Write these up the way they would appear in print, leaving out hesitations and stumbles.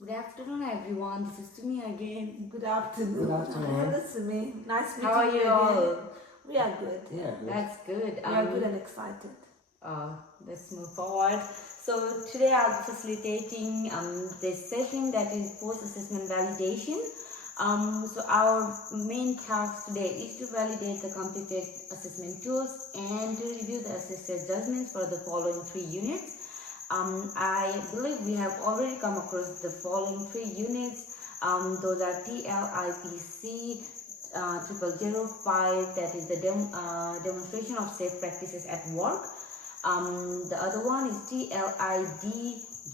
Good afternoon, everyone. This is Sumi again. Good afternoon. Good afternoon. Hello, Sumi. Nice meeting How are you again. all? We are good. Yeah, good. That's good. We are good and excited. Let's move forward. So today I'll be facilitating this session that is post-assessment validation. So our main task today is to validate the completed assessment tools and to review the assessor judgments for the following 3 units. I believe we have already come across the following 3 units. Those are TLIPC 0005, that is the demonstration of safe practices at work. The other one is TLID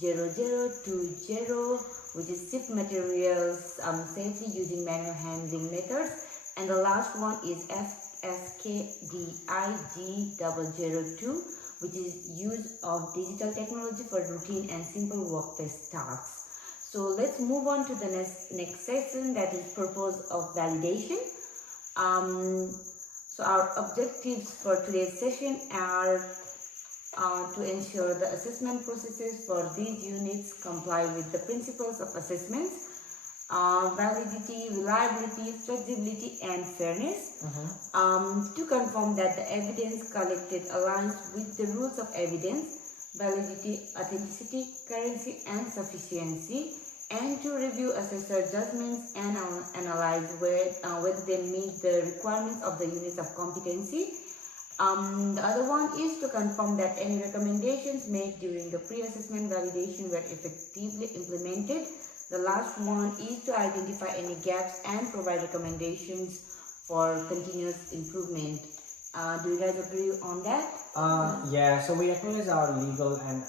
0020, which is SIP materials safely using manual handling methods. And the last one is FSKDIG 002, which is use of digital technology for routine and simple workplace tasks. So let's move on to the next section, that is purpose of validation. So our objectives for today's session are to ensure the assessment processes for these units comply with the principles of assessments, validity, reliability, flexibility, and fairness. To confirm that the evidence collected aligns with the rules of evidence, validity, authenticity, currency, and sufficiency, and to review assessor judgments and analyze whether they meet the requirements of the units of competency. The other one is to confirm that any recommendations made during the pre-assessment validation were effectively implemented. The last one is to identify any gaps and provide recommendations for continuous improvement. Do you guys agree on that? Yeah, so we acknowledge our legal and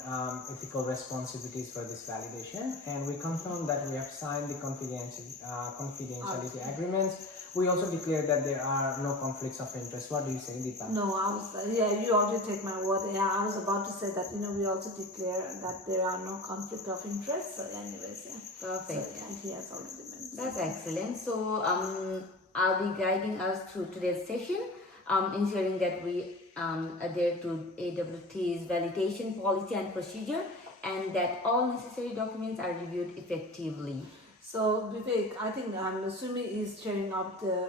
ethical responsibilities for this validation, and we confirm that we have signed the confidentiality agreements. We also declare that there are no conflicts of interest. What do you say, Deepa? No, you already take my word. Yeah, I was about to say that, we also declare that there are no conflict of interest. So anyways, yeah. Perfect. So, yeah, he has already mentioned. That's excellent. So I'll be guiding us through today's session, ensuring that we adhere to AWT's validation policy and procedure, and that all necessary documents are reviewed effectively. So Vivek, I think Sumi is chairing up the,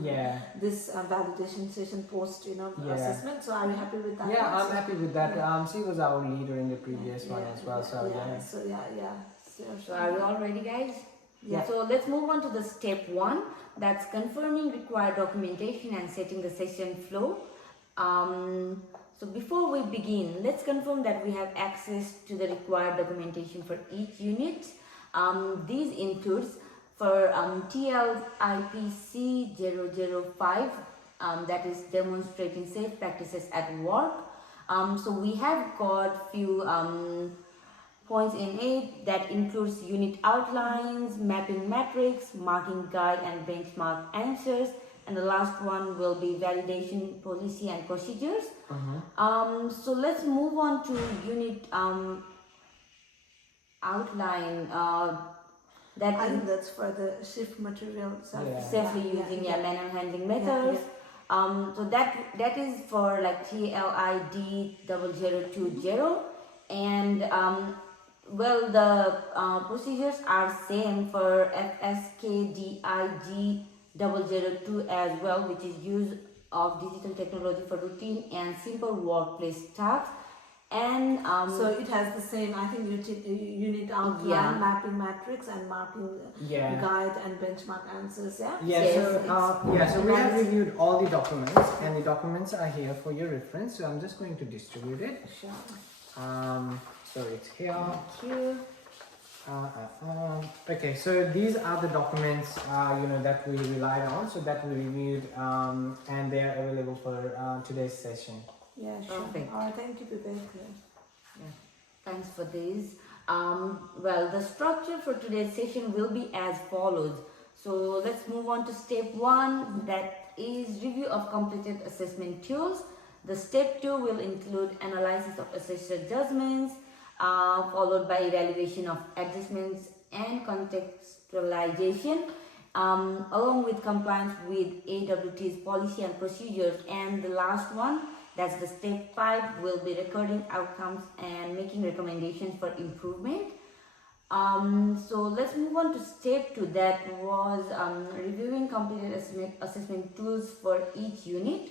Yeah. this validation session post, Yeah. assessment. So are you happy with that? Yeah, one? I'm happy with that. She was our leader in the previous one as well. So yeah. So So are you all ready, guys? Yeah. So let's move on to the step 1. That's confirming required documentation and setting the session flow. So before we begin, let's confirm that we have access to the required documentation for each unit. These includes for TLIPC 005, that is demonstrating safe practices at work. So we have got few points in it that includes unit outlines, mapping metrics, marking guide and benchmark answers, and the last one will be validation policy and procedures. So let's move on to unit outline. I think that's for the shift material. Safely using manual handling methods. So that is for like TLID 0020, and well, the procedures are same for FSKDIG 002 as well, which is use of digital technology for routine and simple workplace tasks. And so it has the same, I think, unit outline, mapping matrix, and marking guide and benchmark answers. So we have reviewed all the documents, and the documents are here for your reference. So I'm just going to distribute it. Sure. So it's here. Thank you. Okay, so these are the documents that we relied on, so that we reviewed, and they are available for today's session. Yeah, sure. Perfect. All right, thank you, Vivek. Yeah, thanks for this. Well, the structure for today's session will be as follows. So let's move on to step 1, that is review of completed assessment tools. The step 2 will include analysis of assessor judgments, followed by evaluation of adjustments and contextualization, along with compliance with AWT's policy and procedures. And the last one, that's the step 5, will be recording outcomes and making recommendations for improvement. So let's move on to step 2, that was reviewing completed assessment tools for each unit.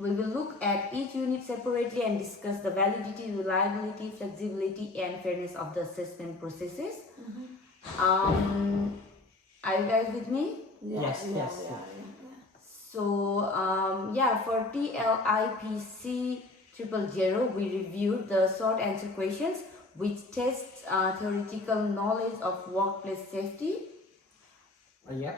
We will look at each unit separately and discuss the validity, reliability, flexibility, and fairness of the assessment processes. Are you guys with me? Yes. So for TLIPC 000, we reviewed the short answer questions which tests theoretical knowledge of workplace safety. Yeah.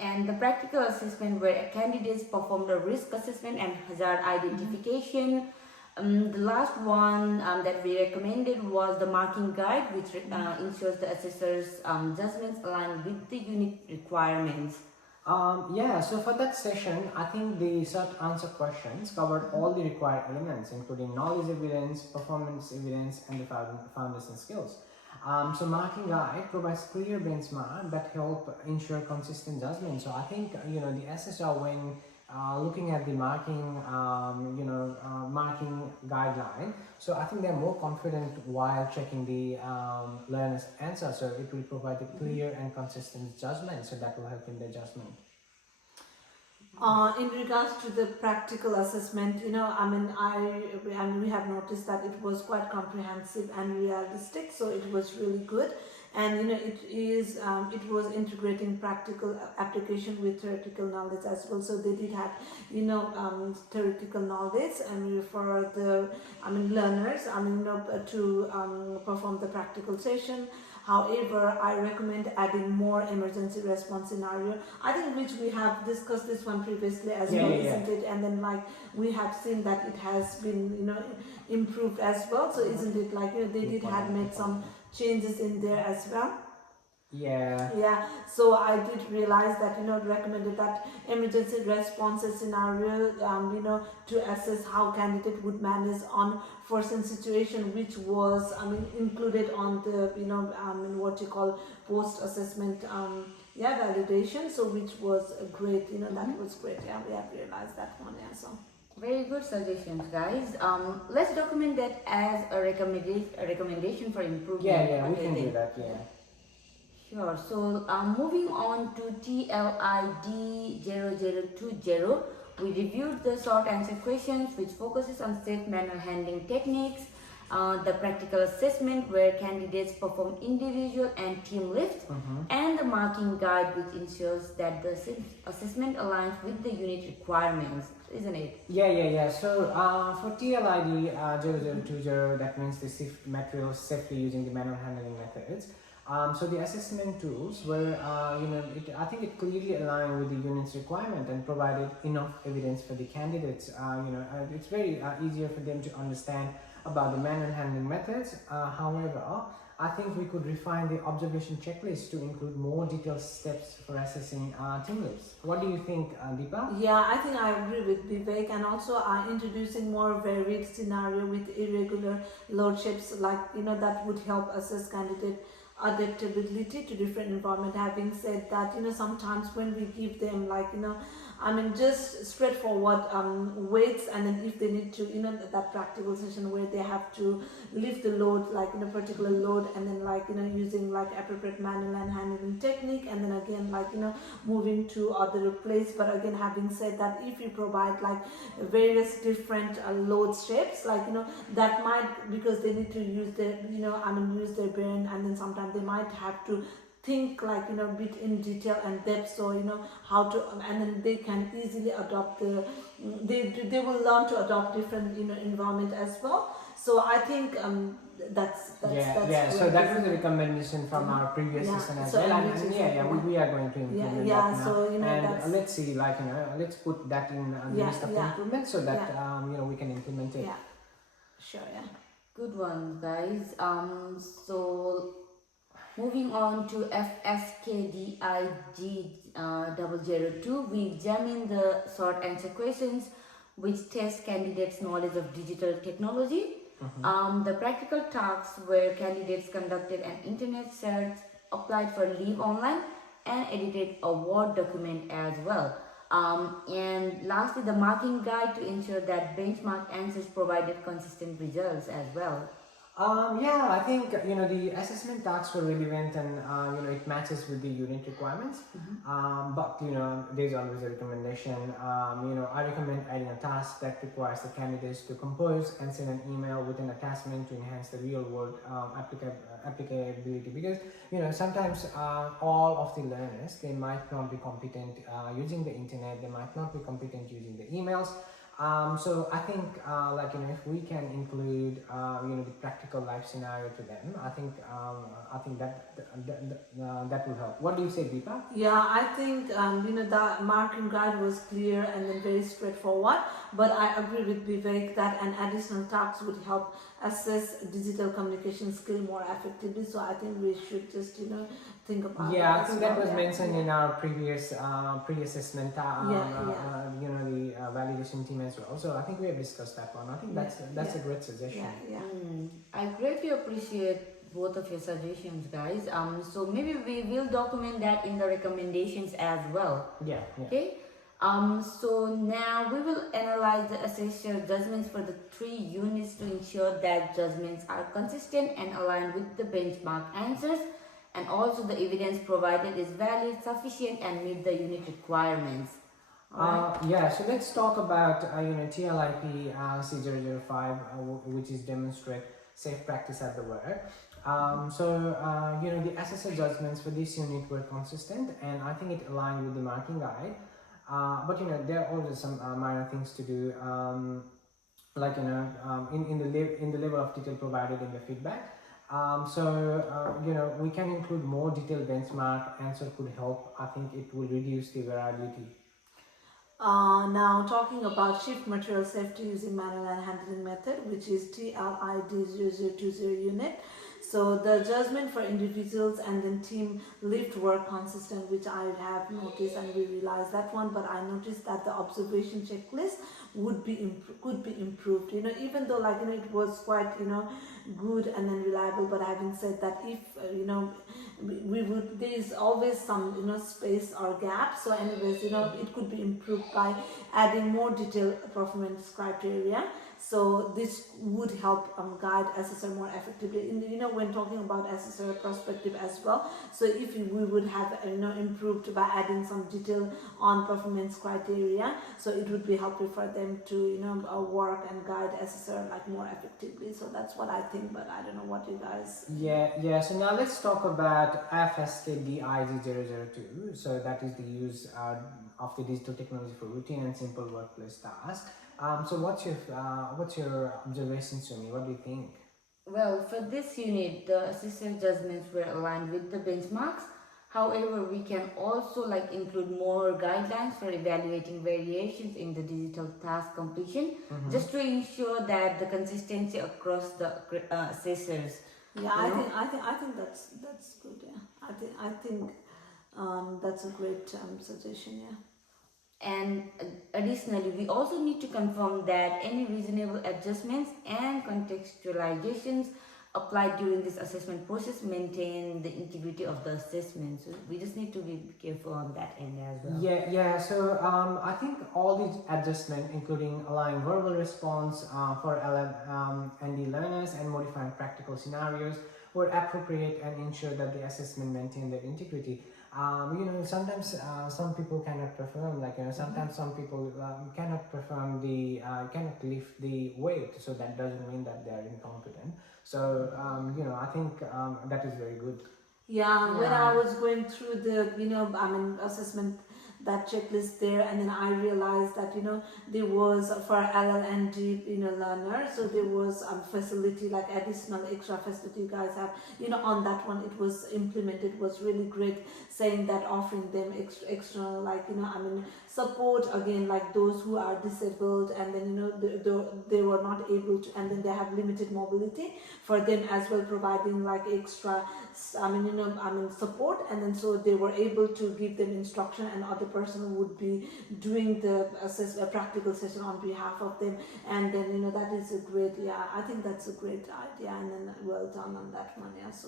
And the practical assessment where candidates performed a risk assessment and hazard identification. The last one that we recommended was the marking guide, which ensures the assessor's judgments align with the unit requirements. So for that session, I think the short answer questions covered all the required elements, including knowledge evidence, performance evidence, and the foundation skills. So marking guide provides clear benchmark that help ensure consistent judgment. So I think the assessor, when looking at the marking marking guideline, so I think they're more confident while checking the learner's answer. So it will provide a clear and consistent judgment. So that will help in their judgment. In regards to the practical assessment, we have noticed that it was quite comprehensive and realistic, so it was really good. And it was integrating practical application with theoretical knowledge as well. So they did have theoretical knowledge and for the learners to perform the practical session. However, I recommend adding more emergency response scenario. I think which we have discussed this one previously as well, isn't it? And then we have seen that it has been improved as well. So isn't it they did have made some changes in there as well? Yeah. So I did realize that recommended that emergency response scenario to assess how candidate would manage on foreseen situation, which was included on the what you call post assessment validation. So which was great. That was great. Yeah, we have realized that one. Yeah. So very good suggestions, guys. Let's document that as a recommendation for improvement. Yeah, we can do that. Yeah. Sure. So moving on to TLID 0020, we reviewed the short answer questions which focuses on safe manual handling techniques, the practical assessment where candidates perform individual and team lifts, and the marking guide which ensures that the assessment aligns with the unit requirements, isn't it? Yeah. So for TLID 0020, that means the materials safely using the manual handling methods. So the assessment tools were, I think it clearly aligned with the unit's requirement and provided enough evidence for the candidates. It's very easier for them to understand about the manual handling methods. However, I think we could refine the observation checklist to include more detailed steps for assessing team lifts. What do you think, Deepa? Yeah, I think I agree with Vivek, and also introducing more varied scenario with irregular load shapes, that would help assess candidate adaptability to different environment. Having said that, sometimes when we give them just straightforward weights, and then if they need to that practical session where they have to lift the load in a particular load, and then using appropriate manual and handling technique, and then again moving to other place. But again, having said that, if you provide various different load shapes, that might, because they need to use their use their brain, and then sometimes they might have to think bit in detail and depth, so how to, and then they can easily adopt they will learn to adopt different environment as well. So I think that's So that was a recommendation from our previous session as well, and we are going to implement that now. So and let's see, let's put that in the list of improvements so that we can implement it. Sure. Good one, guys. So moving on to FSKDIG 002, we examine the short answer questions which test candidates' knowledge of digital technology. The practical tasks where candidates conducted an internet search, applied for leave online, and edited a Word document as well. And lastly, the marking guide to ensure that benchmark answers provided consistent results as well. Yeah, I think the assessment tasks were relevant and it matches with the unit requirements. But there's always a recommendation. I recommend adding a task that requires the candidates to compose and send an email with an attachment to enhance the real world applicability. Because sometimes all of the learners, they might not be competent using the internet. They might not be competent using the emails. So I think if we can include the practical life scenario to them, I think that will help. What do you say, Deepa? Yeah, I think the marking guide was clear and then very straightforward. But I agree with Vivek that an additional task would help assess digital communication skill more effectively. So I think we should just think about Yeah, I that think as that well. was Yeah. mentioned in our previous pre-assessment, the validation team as well. So I think we have discussed that one. I think that's a great suggestion. Yeah. I greatly appreciate both of your suggestions, guys. So maybe we will document that in the recommendations as well. Yeah. Okay. So now we will analyze the assessor judgments for the 3 units to ensure that judgments are consistent and aligned with the benchmark answers, and also the evidence provided is valid, sufficient, and meet the unit requirements. Yeah, so let's talk about TLIP C005, which is demonstrate safe practice at the work. The assessor judgments for this unit were consistent, and I think it aligned with the marking guide. But there are always some minor things to do, in the level of detail provided in the feedback. We can include more detailed benchmark answer could help. I think it will reduce the variability. Now talking about shift material safety using manual and handling method, which is TLID0020 unit. So the judgment for individuals and then team lift were consistent, which I have noticed, and we realized that one. But I noticed that the observation checklist could be improved. Even though it was quite good and then reliable. But having said that, if we would, there is always some space or gap. So anyways, it could be improved by adding more detailed performance criteria. So this would help guide assessor more effectively. When talking about assessor perspective as well. So if we would have improved by adding some detail on performance criteria, so it would be helpful for them to work and guide assessor more effectively. So that's what I think. But I don't know what you guys. Yeah. So now let's talk about FSKDIG002. So that is the use of the digital technology for routine and simple workplace tasks. So what's your observations, Sumi? What do you think? Well, for this unit, the assessor judgments were aligned with the benchmarks. However, we can also include more guidelines for evaluating variations in the digital task completion, just to ensure that the consistency across the assessors. Yeah, I think that's good. Yeah, I think that's a great suggestion. Yeah. And additionally, we also need to confirm that any reasonable adjustments and contextualizations applied during this assessment process maintain the integrity of the assessment. So we just need to be careful on that end as well. Yeah. So I think all these adjustments, including allowing verbal response for LMND learners and modifying practical scenarios, were appropriate and ensure that the assessment maintained their integrity. Sometimes some people cannot perform, sometimes some people cannot perform cannot lift the weight, so that doesn't mean that they are incompetent. So I think that is very good. Yeah, when I was going through the assessment, that checklist there, and then I realized that there was for LLND learner, so there was facility additional extra facility you guys have on that one. It was implemented, was really great, saying that offering them extra support again, those who are disabled, and then they were not able to, and then they have limited mobility, for them as well, providing extra support, and then so they were able to give them instruction, and other person would be doing the practical session on behalf of them, and then that is a great, I think that's a great idea, and then well done on that one. That's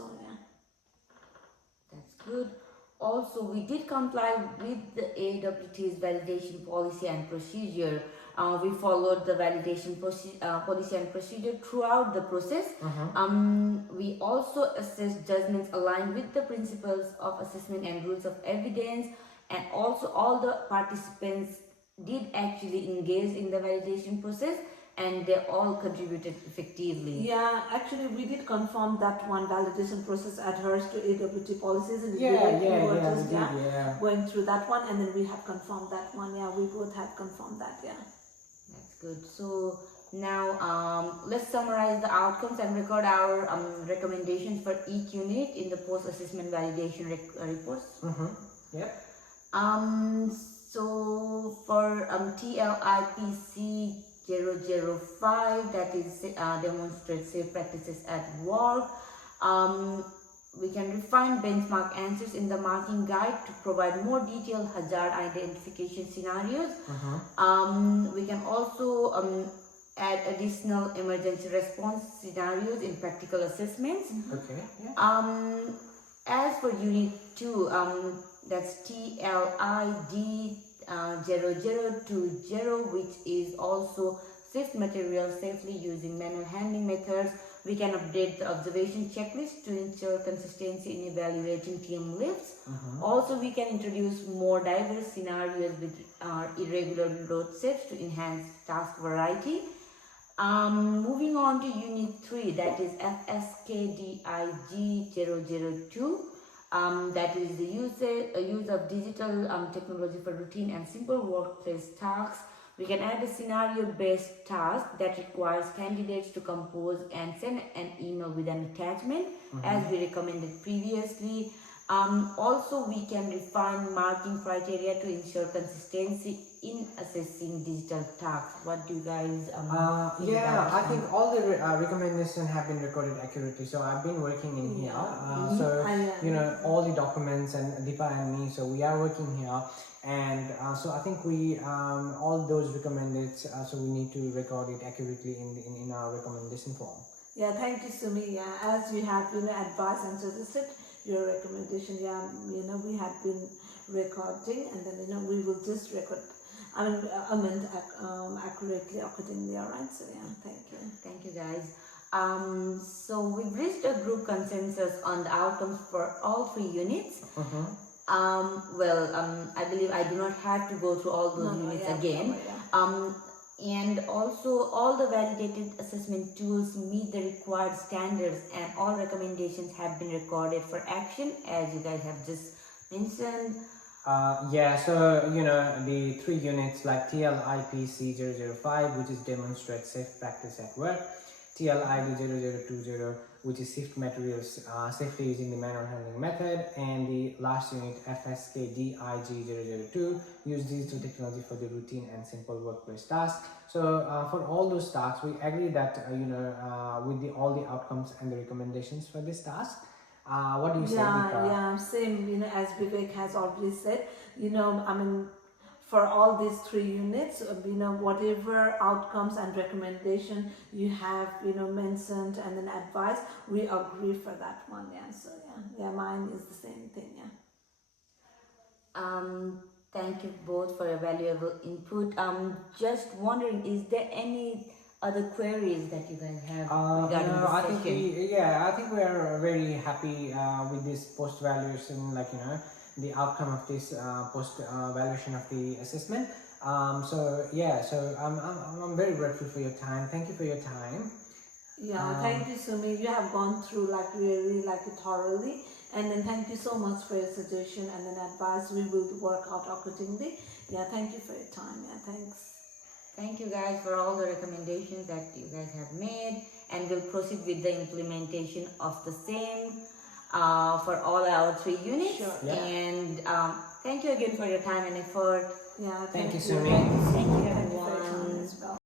good. Also, we did comply with the AWT's validation policy and procedure We followed the validation policy and procedure throughout the process. We also assessed judgments aligned with the principles of assessment and rules of evidence, and also all the participants did actually engage in the validation process, and they all contributed effectively. Yeah, actually, we did confirm that one validation process adheres to AWT policies, and we were just going through that one, and then we have confirmed that one. Yeah, we both have confirmed that. Yeah. That's good. So now let's summarize the outcomes and record our recommendations for each unit in the post-assessment validation reports. Yep. So for TLIPC 005, that is demonstrate safe practices at work. We can refine benchmark answers in the marking guide to provide more detailed hazard identification scenarios. We can also add additional emergency response scenarios in practical assessments. Okay. Yeah. As for Unit 2, that's TLID 0020, which is also SIFT material safely using manual handling methods. We can update the observation checklist to ensure consistency in evaluating team lifts. Also, we can introduce more diverse scenarios with irregular load sets to enhance task variety. Moving on to Unit 3, that is FSKDIG 002. That is the use of digital technology for routine and simple workplace tasks. We can add a scenario-based task that requires candidates to compose and send an email with an attachment, as we recommended previously. Also, we can refine marking criteria to ensure consistency in assessing digital tasks. What do you guys think about I think all the recommendations have been recorded accurately. So I've been working in here. All the documents and Deepa and me. So we are working here, and so I think we all those recommended. So we need to record it accurately in our recommendation form. Yeah, thank you, Sumi. Yeah, as you have advised and suggested your recommendation. Yeah, we have been recording, and then we will just record. Amend accurately accordingly. Alright. So yeah, thank you. Thank you, guys. So we've reached a group consensus on the outcomes for all 3 units. I believe I do not have to go through all those units again. And also all the validated assessment tools meet the required standards, and all recommendations have been recorded for action, as you guys have just mentioned. So the 3 units like TLIPC 005, which is demonstrate safe practice at work, TLID 0020, which is SIFT materials safely using the manual handling method, and the last unit FSKDIG 002, use digital technology for the routine and simple workplace tasks. So for all those tasks, we agree that with all the outcomes and the recommendations for this task. What do you say, Deepa? Yeah, same, as Vivek has already said, for all these 3 units, whatever outcomes and recommendation you have, mentioned and then advised, we agree for that one. Yeah, so mine is the same thing. Yeah. Thank you both for your valuable input. Just wondering, is there any other queries that you guys have regarding this session? I think we are very happy with this post valuation, the outcome of this post valuation of the assessment. I'm very grateful for your time. Thank you for your time. Yeah, thank you, Sumi. You have gone through really thoroughly, and then thank you so much for your suggestion and then advice. We will work out accordingly. Yeah, thank you for your time. Yeah, thanks. Thank you guys for all the recommendations that you guys have made, and we'll proceed with the implementation of the same for all our 3 units. Sure. Yeah. And thank you again for your time and effort. Yeah, Thank you, Sumi. Thank you, Thank you for your everyone. time as well.